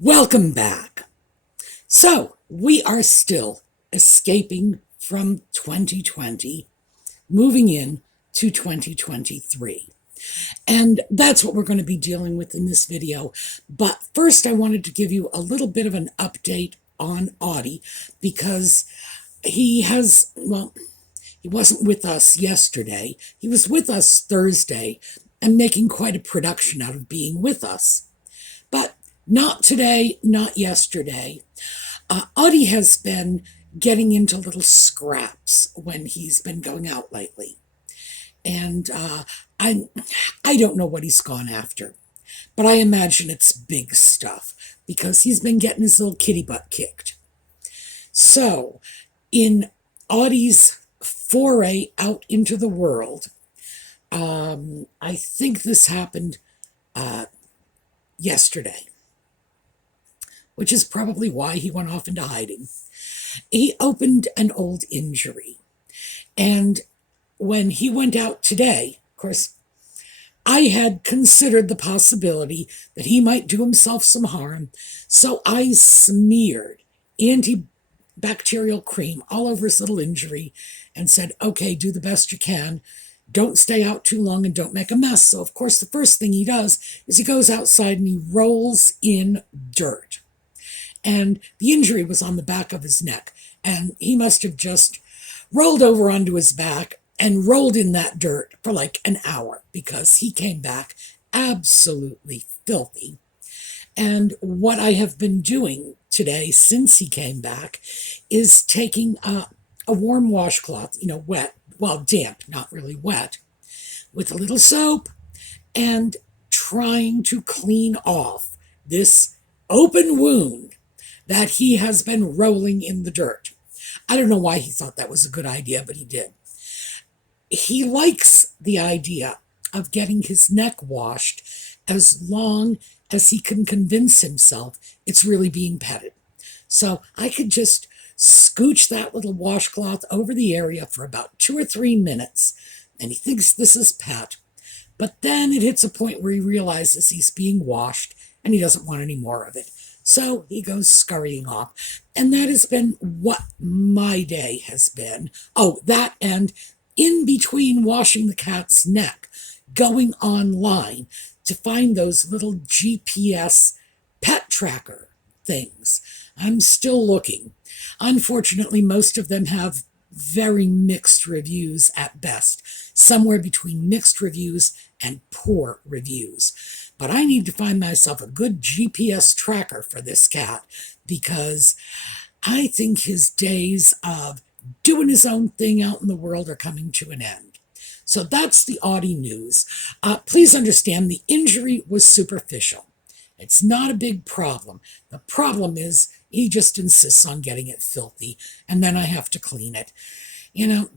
Welcome back. So, we are still escaping from 2020, moving in to 2023. And that's what we're going to be dealing with in this video. But first, I wanted to give you a little bit of an update on Audie because he wasn't with us yesterday. He was with us Thursday and making quite a production out of being with us. But not today, not yesterday. Audie has been getting into little scraps when he's been going out lately. And I don't know what he's gone after, but I imagine it's big stuff because he's been getting his little kitty butt kicked. So, in Audie's foray out into the world, I think this happened yesterday, which is probably why he went off into hiding. He opened an old injury. And when he went out today, of course, I had considered the possibility that he might do himself some harm. So I smeared antibacterial cream all over his little injury and said, okay, do the best you can. Don't stay out too long and don't make a mess. So, of course, the first thing he does is he goes outside and he rolls in dirt. And the injury was on the back of his neck. And he must have just rolled over onto his back and rolled in that dirt for like an hour because he came back absolutely filthy. And what I have been doing today since he came back is taking a warm washcloth, wet, well, damp, not really wet, with a little soap and trying to clean off this open wound that he has been rolling in the dirt. I don't know why he thought that was a good idea, but he did. He likes the idea of getting his neck washed as long as he can convince himself it's really being petted. So I could just scooch that little washcloth over the area for about 2 or 3 minutes, and he thinks this is pet. But then it hits a point where he realizes he's being washed, and he doesn't want any more of it. So he goes scurrying off. And that has been what my day has been. Oh, that and in between washing the cat's neck, going online to find those little GPS pet tracker things. I'm still looking. Unfortunately, most of them have very mixed reviews at best, somewhere between mixed reviews and poor reviews. But I need to find myself a good GPS tracker for this cat because I think his days of doing his own thing out in the world are coming to an end. So that's the Audie news. Please understand the injury was superficial. It's not a big problem. The problem is he just insists on getting it filthy, and then I have to clean it.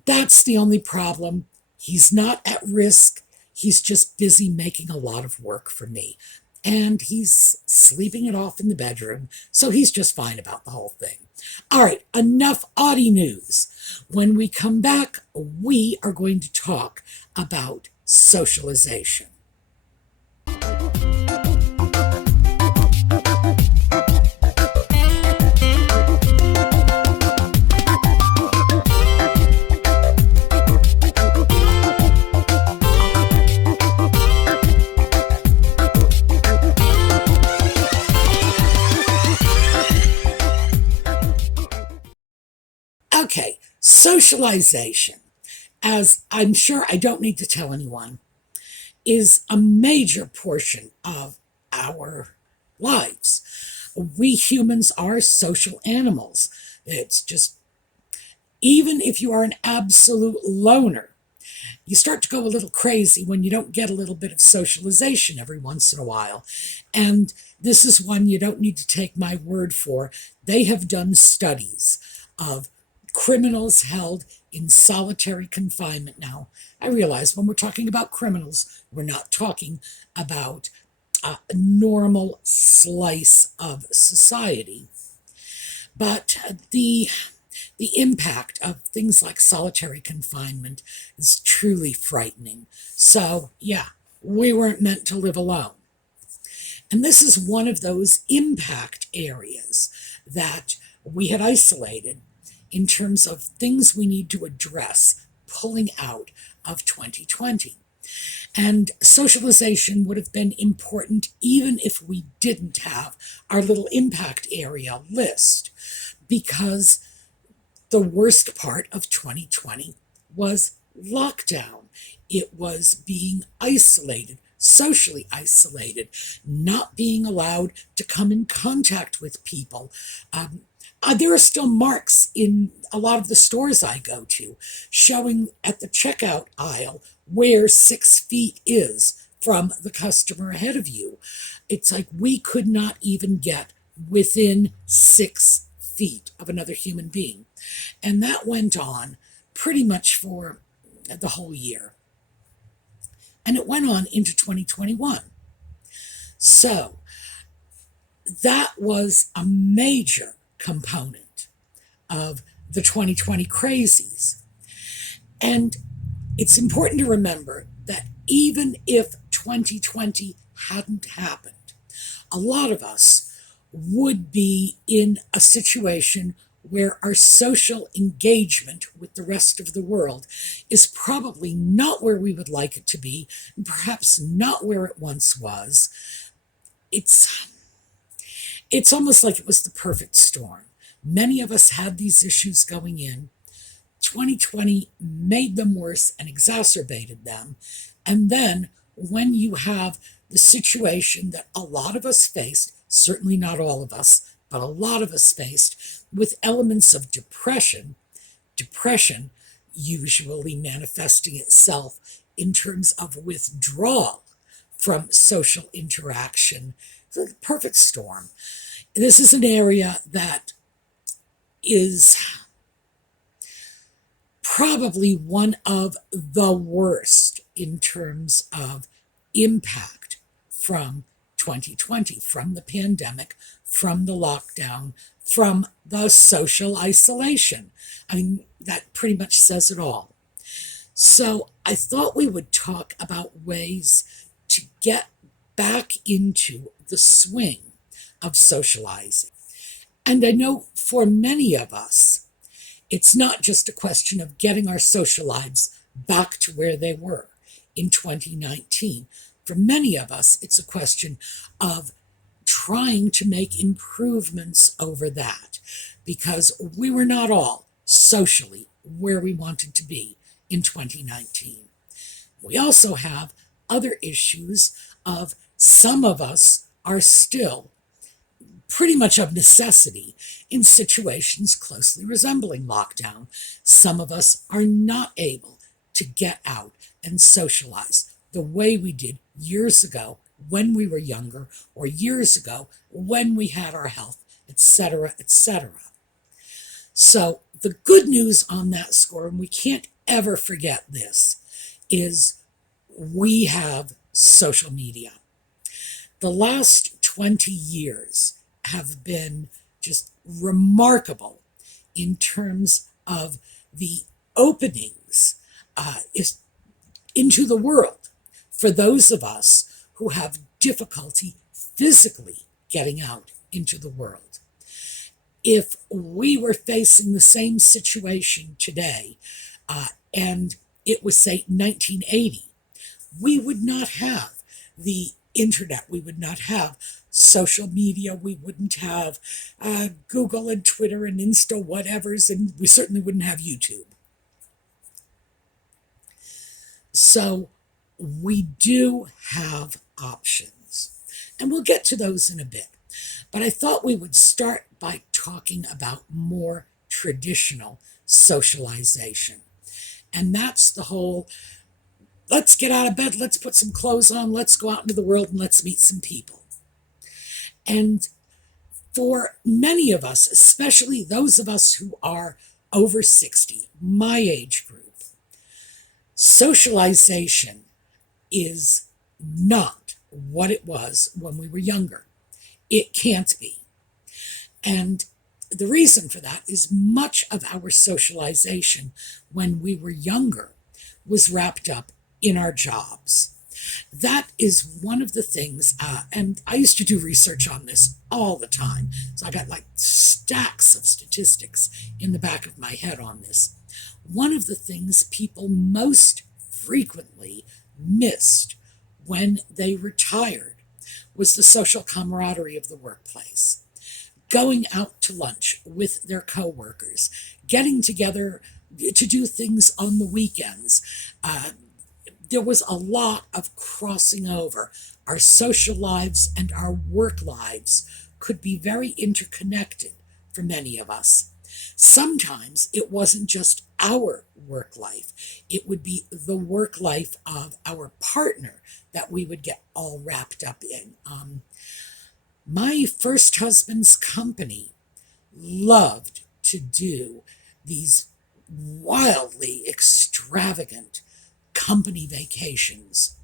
That's the only problem. He's not at risk. He's just busy making a lot of work for me. And he's sleeping it off in the bedroom, so he's just fine about the whole thing. All right, enough Audie news. When we come back, we are going to talk about socialization. Okay, socialization, as I'm sure I don't need to tell anyone, is a major portion of our lives. We humans are social animals. It's just, even if you are an absolute loner, you start to go a little crazy when you don't get a little bit of socialization every once in a while. And this is one you don't need to take my word for. They have done studies of criminals held in solitary confinement. Now, I realize when we're talking about criminals, we're not talking about a normal slice of society. But the impact of things like solitary confinement is truly frightening. So, yeah, we weren't meant to live alone. And this is one of those impact areas that we had isolated in terms of things we need to address pulling out of 2020. And socialization would have been important even if we didn't have our little impact area list, because the worst part of 2020 was lockdown. It was being isolated, socially isolated, not being allowed to come in contact with people. There are still marks in a lot of the stores I go to showing at the checkout aisle where 6 feet is from the customer ahead of you. It's like we could not even get within 6 feet of another human being. And that went on pretty much for the whole year. And it went on into 2021. So that was a major component of the 2020 crazies. And it's important to remember that even if 2020 hadn't happened, a lot of us would be in a situation where our social engagement with the rest of the world is probably not where we would like it to be, and perhaps not where it once was. It's almost like it was the perfect storm. Many of us had these issues going in. 2020 made them worse and exacerbated them. And then when you have the situation that a lot of us faced, certainly not all of us, but a lot of us faced, with elements of depression usually manifesting itself in terms of withdrawal from social interaction. It's a perfect storm. This is an area that is probably one of the worst in terms of impact from 2020, from the pandemic, from the lockdown, from the social isolation. I mean, that pretty much says it all. So I thought we would talk about ways to get back into the swing of socializing. And I know for many of us, it's not just a question of getting our social lives back to where they were in 2019. For many of us, it's a question of trying to make improvements over that, because we were not all socially where we wanted to be in 2019. We also have other issues of some of us are still pretty much of necessity in situations closely resembling lockdown. Some of us are not able to get out and socialize the way we did years ago when we were younger, or years ago when we had our health, etc., etc. So the good news on that score, and we can't ever forget this, is we have social media. The last 20 years have been just remarkable in terms of the openings into the world for those of us who have difficulty physically getting out into the world. If we were facing the same situation today, and it was, say, 1980, we would not have the internet, we would not have social media, we wouldn't have Google and Twitter and Insta whatevers, and we certainly wouldn't have YouTube. So we do have options, and we'll get to those in a bit. But I thought we would start by talking about more traditional socialization. And that's the whole, let's get out of bed, let's put some clothes on, let's go out into the world and let's meet some people. And for many of us, especially those of us who are over 60, my age group, socialization is not what it was when we were younger. It can't be. And the reason for that is much of our socialization when we were younger was wrapped up in our jobs. That is one of the things, and I used to do research on this all the time. So I got like stacks of statistics in the back of my head on this. One of the things people most frequently missed when they retired was the social camaraderie of the workplace. Going out to lunch with their coworkers, getting together to do things on the weekends. There was a lot of crossing over. Our social lives and our work lives could be very interconnected for many of us. Sometimes it wasn't just our work life, it would be the work life of our partner that we would get all wrapped up in. My first husband's company loved to do these wildly extravagant company vacations.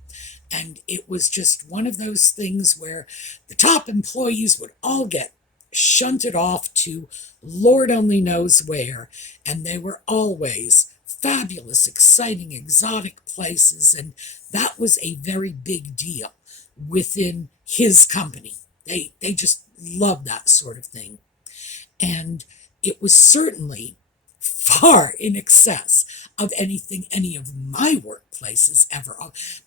And it was just one of those things where the top employees would all get shunted off to Lord only knows where, and they were always fabulous, exciting, exotic places, and that was a very big deal within his company. They just loved that sort of thing. And it was certainly far in excess of anything any of my workplaces ever.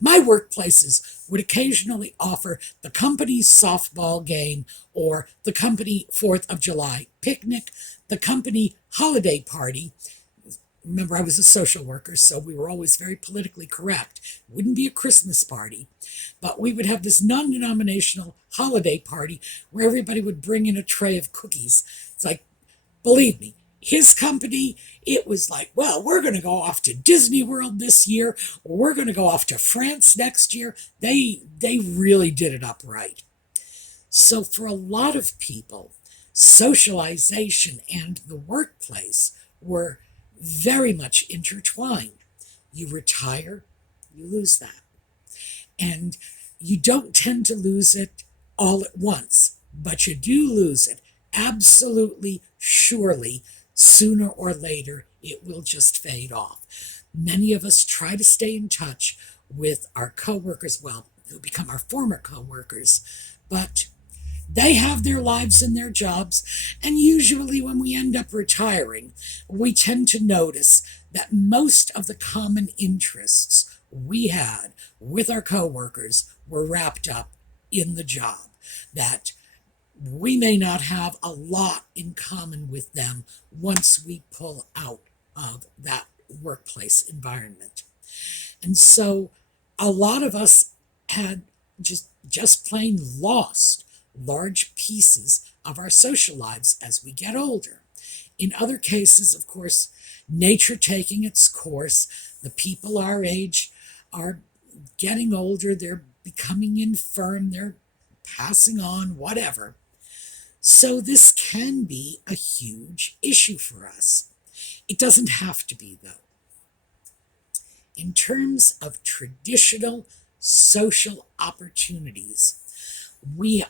My workplaces would occasionally offer the company's softball game or the company 4th of July picnic, the company holiday party. Remember, I was a social worker, so we were always very politically correct. It wouldn't be a Christmas party, but we would have this non-denominational holiday party where everybody would bring in a tray of cookies. It's like, believe me, his company, it was like, well, we're going to go off to Disney World this year, or we're going to go off to France next year. They really did it up right. So for a lot of people, socialization and the workplace were very much intertwined. You retire, you lose that. And you don't tend to lose it all at once, but you do lose it absolutely, surely. Sooner or later, it will just fade off. Many of us try to stay in touch with our coworkers, well, who become our former coworkers, but they have their lives and their jobs, and usually when we end up retiring, we tend to notice that most of the common interests we had with our coworkers were wrapped up in the job, that we may not have a lot in common with them once we pull out of that workplace environment. And so a lot of us had just plain lost large pieces of our social lives as we get older. In other cases, of course, nature taking its course, the people our age are getting older, they're becoming infirm, they're passing on, whatever. So this can be a huge issue for us. It doesn't have to be, though. In terms of traditional social opportunities, we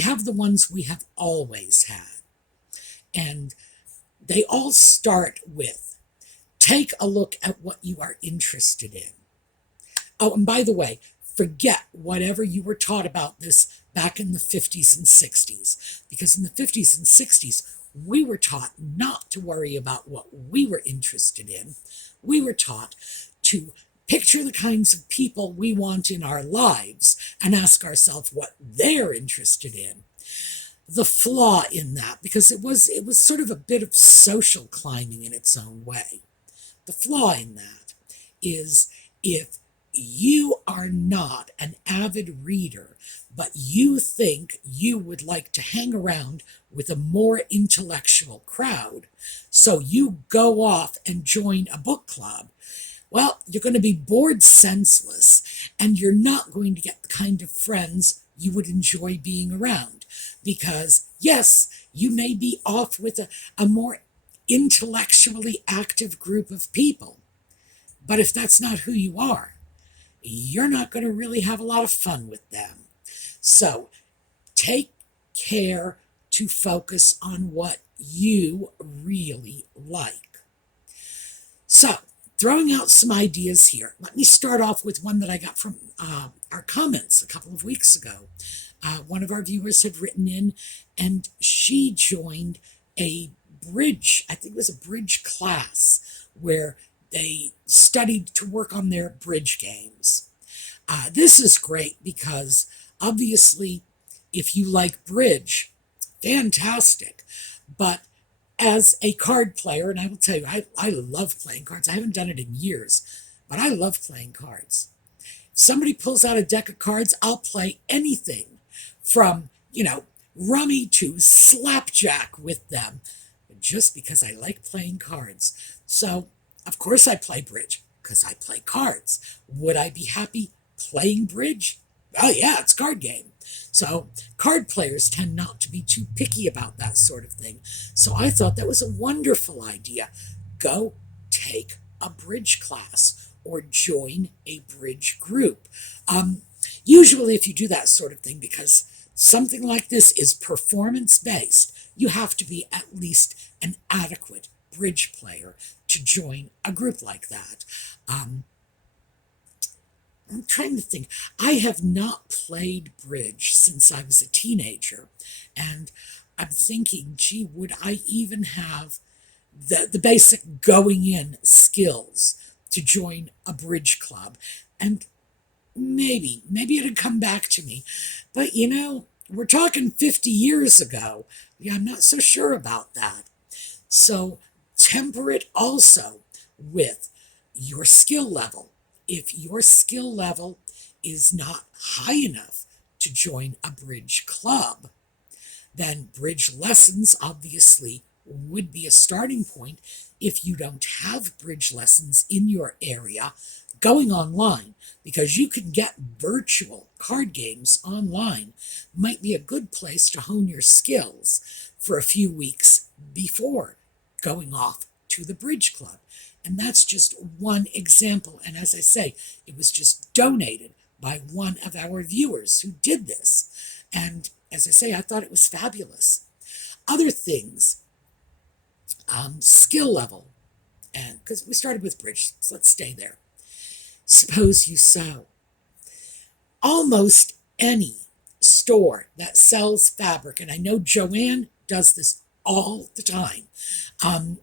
have the ones we have always had. And they all start with, take a look at what you are interested in. Oh, and by the way, forget whatever you were taught about this back in the 50s and 60s, because in the 50s and 60s, we were taught not to worry about what we were interested in. We were taught to picture the kinds of people we want in our lives and ask ourselves what they're interested in. The flaw in that, because it was sort of a bit of social climbing in its own way. The flaw in that is if you are not an avid reader, but you think you would like to hang around with a more intellectual crowd, so you go off and join a book club, well, you're going to be bored senseless, and you're not going to get the kind of friends you would enjoy being around. Because, yes, you may be off with a more intellectually active group of people, but if that's not who you are, you're not going to really have a lot of fun with them. So take care to focus on what you really like. So, throwing out some ideas here. Let me start off with one that I got from our comments a couple of weeks ago. One of our viewers had written in, and she joined a bridge, I think it was a bridge class, where they studied to work on their bridge games. This is great because obviously, if you like bridge, fantastic. But as a card player, and I will tell you, I love playing cards. I haven't done it in years, but I love playing cards. If somebody pulls out a deck of cards, I'll play anything from, rummy to slapjack with them, just because I like playing cards. So, of course, I play bridge because I play cards. Would I be happy playing bridge? Oh, yeah, it's a card game. So card players tend not to be too picky about that sort of thing. So I thought that was a wonderful idea. Go take a bridge class or join a bridge group. Usually if you do that sort of thing, because something like this is performance-based, you have to be at least an adequate bridge player to join a group like that. I'm trying to think. I have not played bridge since I was a teenager, and I'm thinking, gee, would I even have the basic going in skills to join a bridge club? And maybe it'd come back to me. But we're talking 50 years ago. Yeah, I'm not so sure about that. So temper it also with your skill level. If your skill level is not high enough to join a bridge club, then bridge lessons obviously would be a starting point. If you don't have bridge lessons in your area, going online, because you can get virtual card games online, might be a good place to hone your skills for a few weeks before going off to the bridge club. And that's just one example. And as I say, it was just donated by one of our viewers who did this. And as I say, I thought it was fabulous. Other things, skill level, and because we started with bridge, so let's stay there. Suppose you sew. Almost any store that sells fabric, and I know Joanne does this all the time.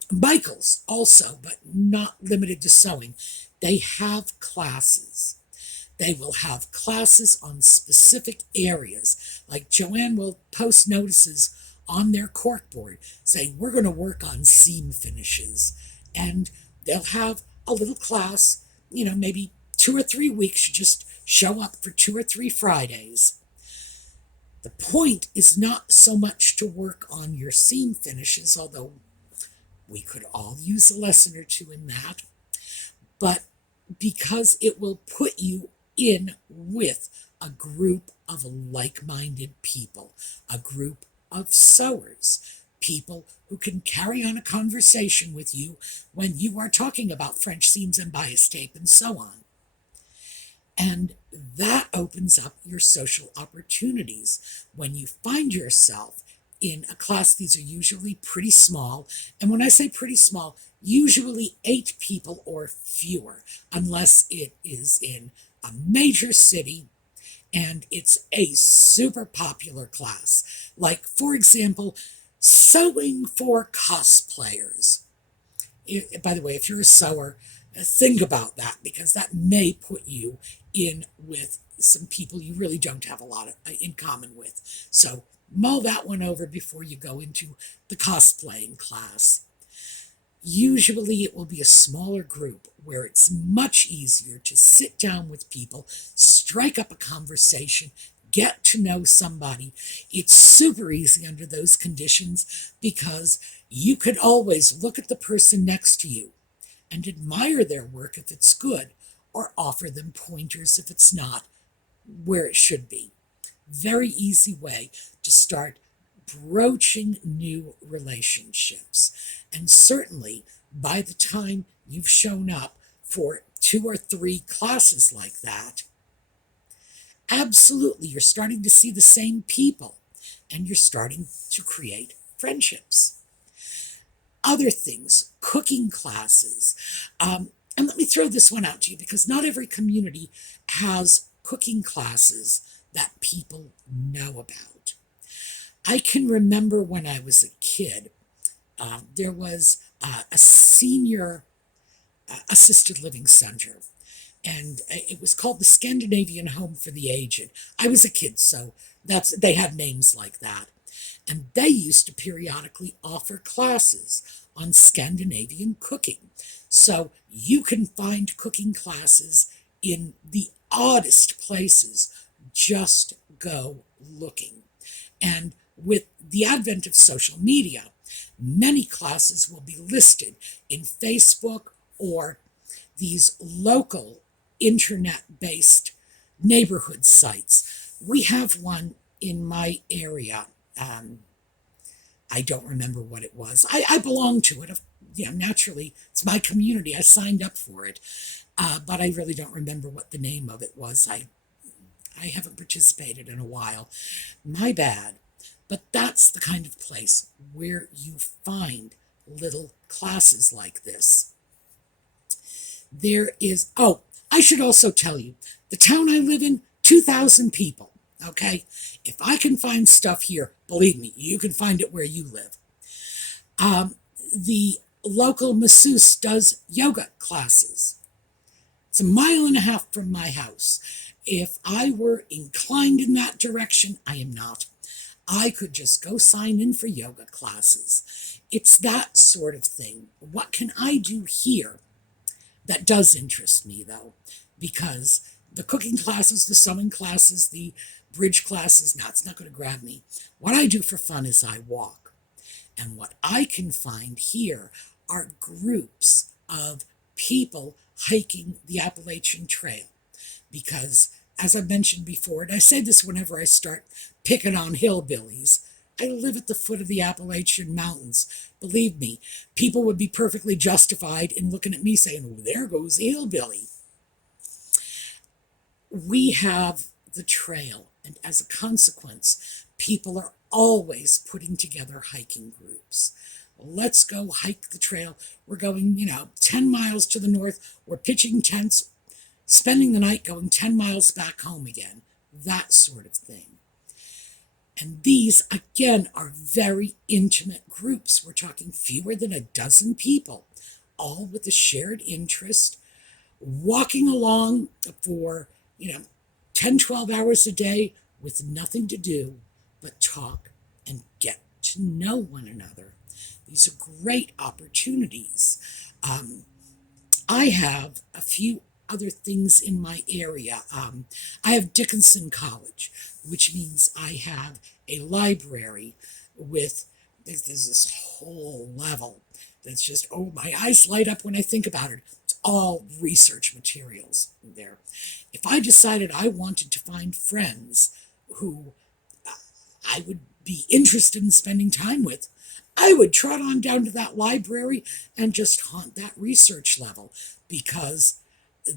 Michael's also, but not limited to sewing. They have classes. They will have classes on specific areas. Like Joanne will post notices on their corkboard saying, we're going to work on seam finishes. And they'll have a little class, maybe 2 or 3 weeks. You just show up for 2 or 3 Fridays. The point is not so much to work on your seam finishes, although we could all use a lesson or two in that, but because it will put you in with a group of like-minded people, a group of sewers, people who can carry on a conversation with you when you are talking about French seams and bias tape and so on. And that opens up your social opportunities. When you find yourself in a class, these are usually pretty small. And when I say pretty small, usually 8 people or fewer, unless it is in a major city and it's a super popular class. Like, for example, sewing for cosplayers. By the way, if you're a sewer, think about that, because that may put you in with some people you really don't have a lot in common with. So mull that one over before you go into the cosplaying class. Usually it will be a smaller group where it's much easier to sit down with people, strike up a conversation, get to know somebody. It's super easy under those conditions because you could always look at the person next to you and admire their work if it's good, or offer them pointers if it's not where it should be. Very easy way to start broaching new relationships. And certainly by the time you've shown up for 2 or 3 classes like that, absolutely you're starting to see the same people and you're starting to create friendships. Other things, cooking classes. And let me throw this one out to you, because not every community has cooking classes that people know about. I can remember when I was a kid, there was a senior assisted living center, and it was called the Scandinavian Home for the Aged. I was a kid, so they had names like that. And they used to periodically offer classes on Scandinavian cooking. So you can find cooking classes in the oddest places. Just go looking. And with the advent of social media, many classes will be listed in Facebook or these local internet-based neighborhood sites. We have one in my area. I don't remember what it was. I belong to it. Naturally, it's my community. I signed up for it. But I really don't remember what the name of it was. I haven't participated in a while. My bad. But that's the kind of place where you find little classes like this. There is, I should also tell you, the town I live in, 2,000 people, okay? If I can find stuff here, believe me, you can find it where you live. The local masseuse does yoga classes. It's 1.5 miles from my house. If I were inclined in that direction, I am not. I could just go sign in for yoga classes. It's that sort of thing. What can I do here? That does interest me, though, because the cooking classes, the sewing classes, the bridge classes, it's not going to grab me. What I do for fun is I walk. And what I can find here are groups of people hiking the Appalachian Trail. Because, as I've mentioned before, and I say this whenever I start picking on hillbillies, I live at the foot of the Appalachian Mountains. Believe me, people would be perfectly justified in looking at me saying, oh, there goes the hillbilly. We have the trail, and as a consequence, people are always putting together hiking groups. Let's go hike the trail. We're going, 10 miles to the north. We're pitching tents, spending the night, going 10 miles back home again. That sort of thing. And these, again, are very intimate groups. We're talking fewer than 12 people, all with a shared interest, walking along for, 10, 12 hours a day with nothing to do but talk and get to know one another. These are great opportunities. I have a few other things in my area. I have Dickinson College, which means I have a library with, there's this whole level that's just, my eyes light up when I think about it. It's all research materials there. If I decided I wanted to find friends who I would be interested in spending time with, I would trot on down to that library and just haunt that research level, because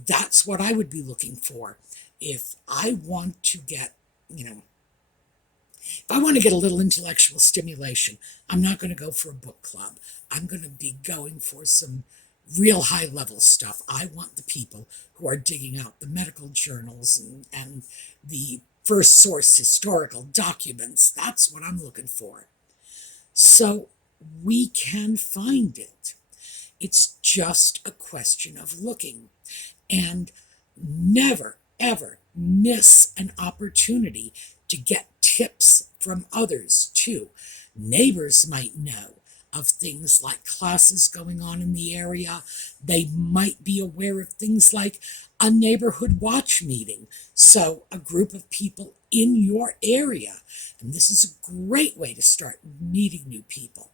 that's what I would be looking for. If I want to get, if I want to get a little intellectual stimulation, I'm not going to go for a book club. I'm going to be going for some real high-level stuff. I want the people who are digging out the medical journals and the first source historical documents. That's what I'm looking for. So we can find it. It's just a question of looking. And never, ever miss an opportunity to get tips from others, too. Neighbors might know of things like classes going on in the area. They might be aware of things like a neighborhood watch meeting. So a group of people in your area. And this is a great way to start meeting new people.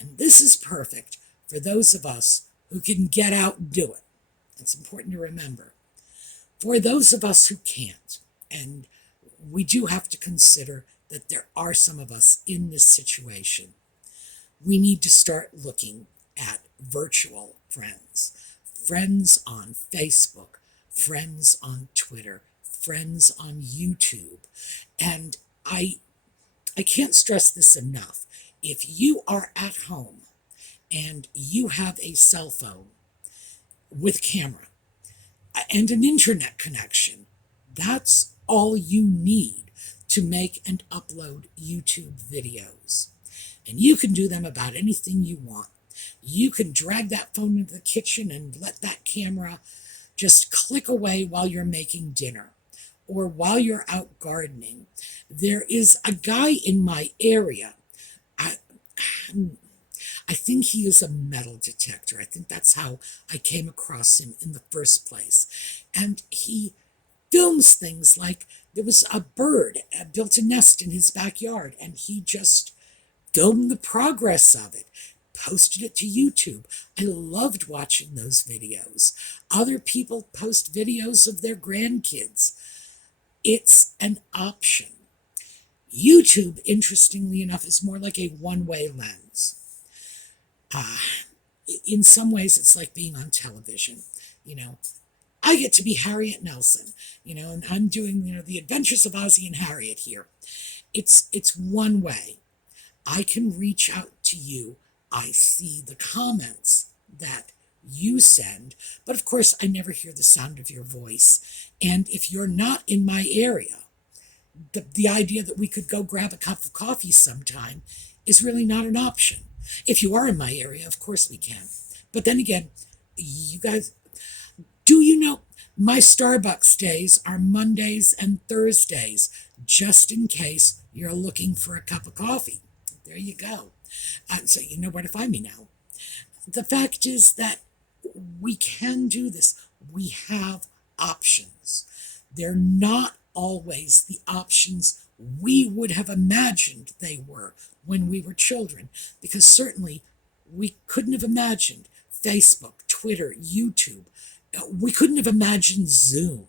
And this is perfect for those of us who can get out and do it. It's important to remember. For those of us who can't, and we do have to consider that there are some of us in this situation, we need to start looking at virtual friends. Friends on Facebook, friends on Twitter, friends on YouTube. And I can't stress this enough. If you are at home and you have a cell phone with camera and an internet connection, That's all you need to make and upload YouTube videos. And you can do them about anything you want. You can drag that phone into the kitchen and let that camera just click away while you're making dinner or while you're out gardening. There is a guy in my area. I, I think he is a metal detector. I think that's how I came across him in the first place. And he films things like there was a bird built a nest in his backyard, and he just filmed the progress of it, posted it to YouTube. I loved watching those videos. Other people post videos of their grandkids. It's an option. YouTube, interestingly enough, is more like a one-way lens. In some ways, it's like being on television. I get to be Harriet Nelson, and I'm doing, the adventures of Ozzie and Harriet here. It's one way. I can reach out to you. I see the comments that you send, but of course, I never hear the sound of your voice. And if you're not in my area, the idea that we could go grab a cup of coffee sometime is really not an option. If you are in my area, of course we can. But then again, you guys, do you know my Starbucks days are Mondays and Thursdays, just in case you're looking for a cup of coffee. There you go. So you know where to find me now. The fact is that we can do this. We have options. They're not always the options we would have imagined they were when we were children, because certainly we couldn't have imagined Facebook, Twitter, YouTube. We couldn't have imagined Zoom.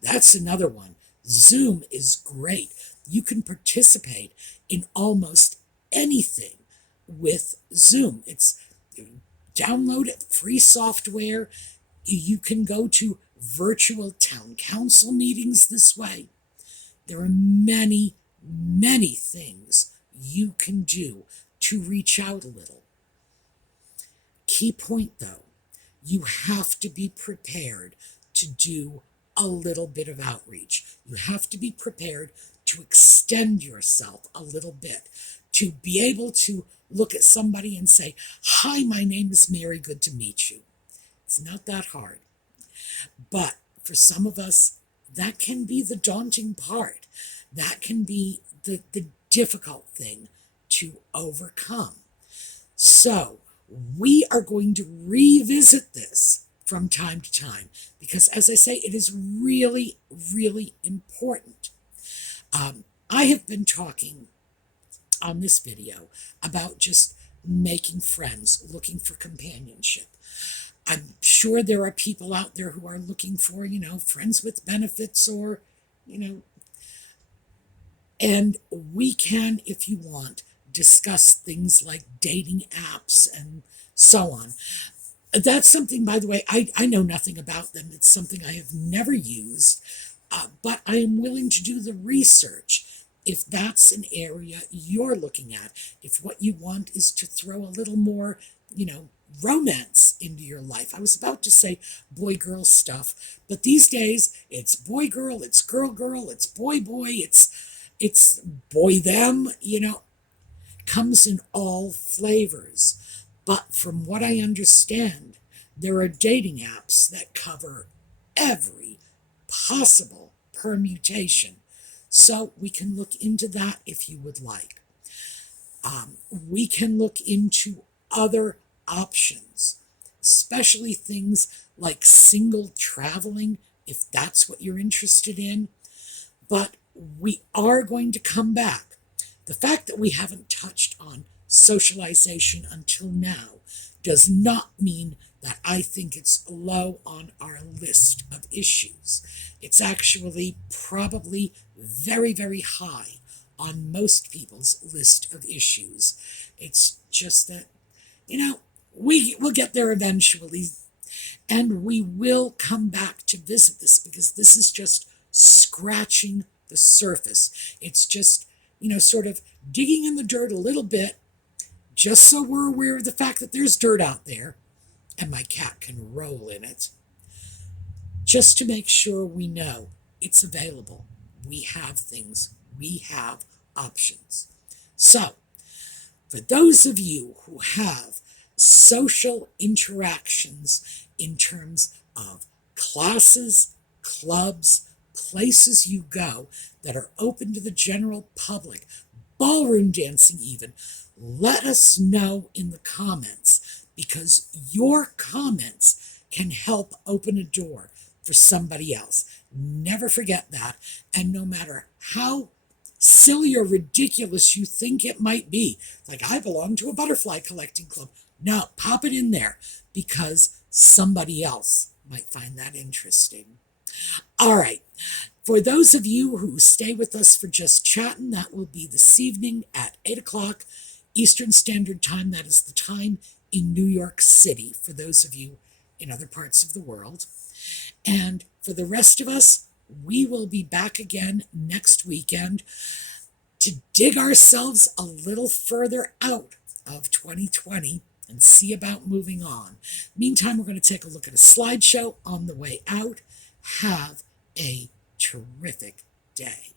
That's another one. Zoom is great. You can participate in almost anything with Zoom. It's download it, free software. You can go to virtual town council meetings this way. There are many, many things you can do to reach out a little. Key point though, you have to be prepared to do a little bit of outreach. You have to be prepared to extend yourself a little bit, to be able to look at somebody and say, "Hi, my name is Mary, good to meet you." It's not that hard. But for some of us, that can be the daunting part. That can be the difficult thing to overcome. So we are going to revisit this from time to time because, as I say, it is really, really important. I have been talking on this video about just making friends, looking for companionship. I'm sure there are people out there who are looking for, friends with benefits or, and we can, if you want, discuss things like dating apps and so on. That's something, by the way, I know nothing about them. It's something I have never used, but I am willing to do the research if that's an area you're looking at, if what you want is to throw a little more, romance into your life. I was about to say boy-girl stuff, but these days it's boy-girl, it's girl-girl, it's boy-boy, it's boy-them, comes in all flavors. But from what I understand, there are dating apps that cover every possible permutation. So we can look into that if you would like. We can look into other options, especially things like single traveling, if that's what you're interested in. But we are going to come back. The fact that we haven't touched on socialization until now does not mean that I think it's low on our list of issues. It's actually probably very, very high on most people's list of issues. It's just that, we'll get there eventually, and we will come back to visit this because this is just scratching the surface. It's just, sort of digging in the dirt a little bit, just so we're aware of the fact that there's dirt out there, and my cat can roll in it, just to make sure we know It's available. We have things. We have options. So, for those of you who have social interactions in terms of classes, clubs, places you go that are open to the general public, ballroom dancing even, let us know in the comments, because your comments can help open a door for somebody else. Never forget that. And no matter how silly or ridiculous you think it might be, like I belong to a butterfly collecting club, no, pop it in there, because somebody else might find that interesting. All right. For those of you who stay with us for Just Chatting, that will be this evening at 8 o'clock Eastern Standard Time. That is the time in New York City for those of you in other parts of the world. And for the rest of us, we will be back again next weekend to dig ourselves a little further out of 2020 and see about moving on. Meantime, we're going to take a look at a slideshow on the way out. Have a terrific day.